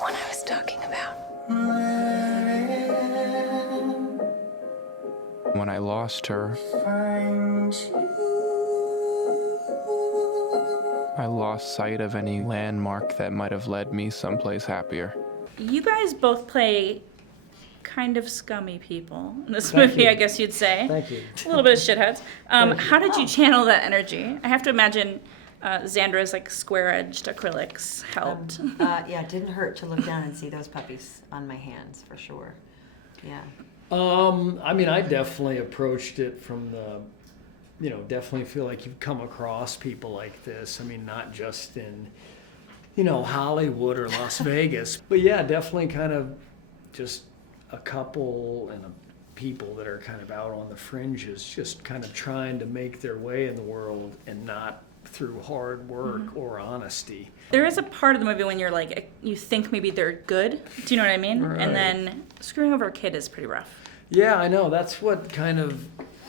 one I was talking about. When I lost her, I lost sight of any landmark that might have led me someplace happier. You guys both play kind of scummy people in this Thank movie, you. I guess you'd say. Thank you. A little bit of shitheads. Thank you. How did you channel that energy? I have to imagine Xandra's like square-edged acrylics helped. Yeah, it didn't hurt to look down and see those puppies on my hands, for sure. Yeah. I mean, I definitely approached it from the, definitely feel like you've come across people like this. I mean, not just in, Hollywood or Las Vegas, but yeah, definitely kind of just a couple and people that are kind of out on the fringes, just kind of trying to make their way in the world and not through hard work or honesty. There is a part of the movie when you're like, you think maybe they're good. Do you know what I mean? Right. And then screwing over a kid is pretty rough. Yeah, I know. That's what kind of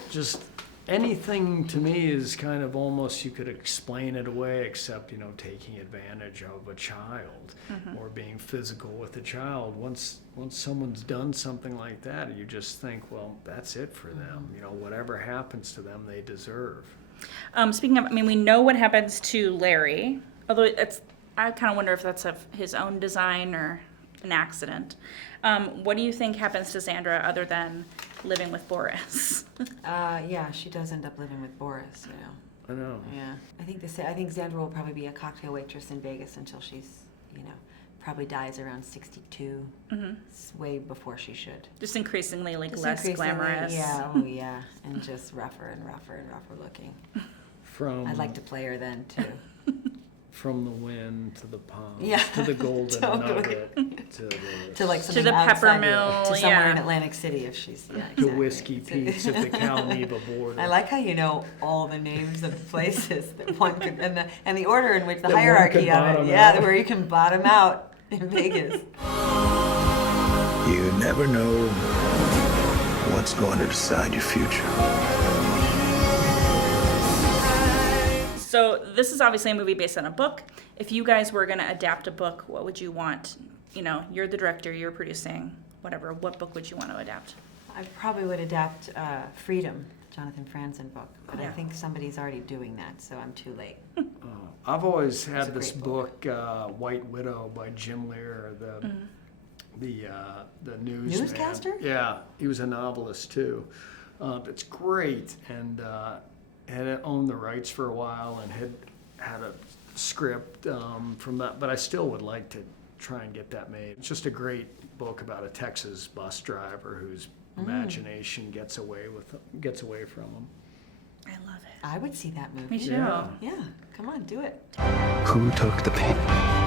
just anything to me is kind of almost you could explain it away except, taking advantage of a child or being physical with a child. Once someone's done something like that, you just think, well, that's it for them. Whatever happens to them, they deserve. Speaking of, we know what happens to Larry, although I kind of wonder if that's his own design or an accident. What do you think happens to Xandra other than living with Boris? Yeah, she does end up living with Boris, I know. Yeah. I think Xandra will probably be a cocktail waitress in Vegas until she's, probably dies around 62. It's way before she should. Just increasingly Just less increasingly, glamorous. Yeah, oh yeah. And just rougher and rougher and rougher looking. I'd like to play her then, too. From the wind to the palm, Yeah. to the golden Totally. nugget, to something the outside Peppermill, to somewhere yeah. in Atlantic City if she's, yeah, the exactly. Whiskey Peaks at the Calneva border. I like how you know all the names of the places that one could, and the order in which the That one hierarchy could of bottom it. Yeah, out. where you can bottom out in Vegas. You never know what's going to decide your future. So this is obviously a movie based on a book. If you guys were going to adapt a book, what would you want? You're the director, you're producing, whatever. What book would you want to adapt? I probably would adapt Freedom, Jonathan Franzen book, but Yeah. I think somebody's already doing that, so I'm too late. I've always It's a had this great book, White Widow by Jim Lear, the newsman. Newscaster? Yeah, he was a novelist too. It's great, and had owned the rights for a while and had a script from that, but I still would like to try and get that made. It's just a great book about a Texas bus driver whose imagination gets away from him. I love it. I would see that movie. Me too. Yeah. Yeah, come on, do it. Who took the paper?